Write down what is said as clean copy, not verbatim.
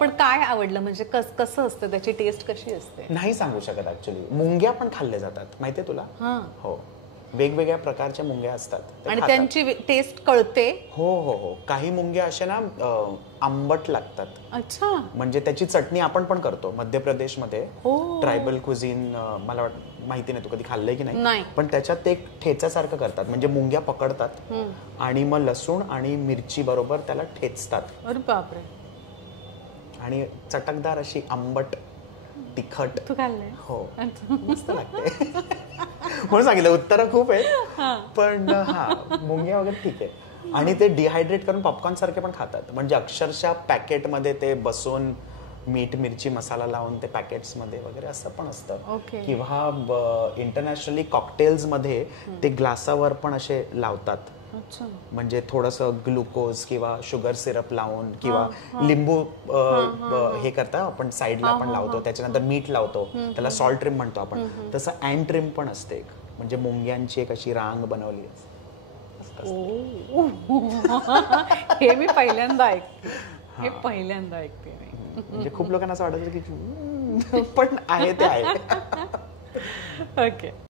पण काय आवडलं म्हणजे कसं असतं त्याची टेस्ट कशी असते? नाही सांगू शकत ऍक्च्युली. मुंग्या पण खाल्ले जातात माहितीये तुला? हां. हो, वेगवेगळ्या प्रकारच्या मुंग्या असतात ते आणि खातात. त्यांची टेस्ट कळते? हो हो हो, काही मुंग्या अशा ना आंबट लागतात. अच्छा. म्हणजे त्याची चटणी आपण पण करतो मध्य प्रदेशमध्ये. हो. ट्रायबल क्विझिन मला माहिती नाही तू कधी खाल्लंय की नाही. नाही, पण त्याच्यात ते एक ठेच्यासारखं करतात. म्हणजे मुंग्या पकडतात आणि मग लसूण आणि मिरची बरोबर त्याला ठेचतात अरे बापरे. आणि चटकदार अशी आंबट तिखट. तू खाल्लंय? हो, मस्त लागते. म्हणून सांगितलं उत्तरं खूप आहे, पण हा मुंग्या वगैरे ठीक आहे. आणि ते डिहायड्रेट करून पॉपकॉर्न सारखे पण खातात. म्हणजे अक्षरशः पॅकेटमध्ये ते बसून मीठ मिरची मसाला लावून ते पॅकेट्स मध्ये वगैरे असं पण असतं. किंवा इंटरनॅशनली कॉकटेल्स मध्ये ते ग्लासावर पण असे लावतात. म्हणजे थोडंसं ग्लुकोज किंवा शुगर सिरप लावून किंवा लिंबू हे करता आपण साईडला पण लावतो, त्याच्यानंतर मीठ लावतो, त्याला सॉल्ट ट्रिम म्हणतो आपण. तसं अँड ट्रिम पण असते एक, म्हणजे मुंग्यांची एक अशी रांग बनवली असते. हे मी पहिल्यांदा ऐकते. हे पहिल्यांदा ऐकते. म्हणजे खूप लोकांना असं वाटतं की पण आहे ते आहे. ओके.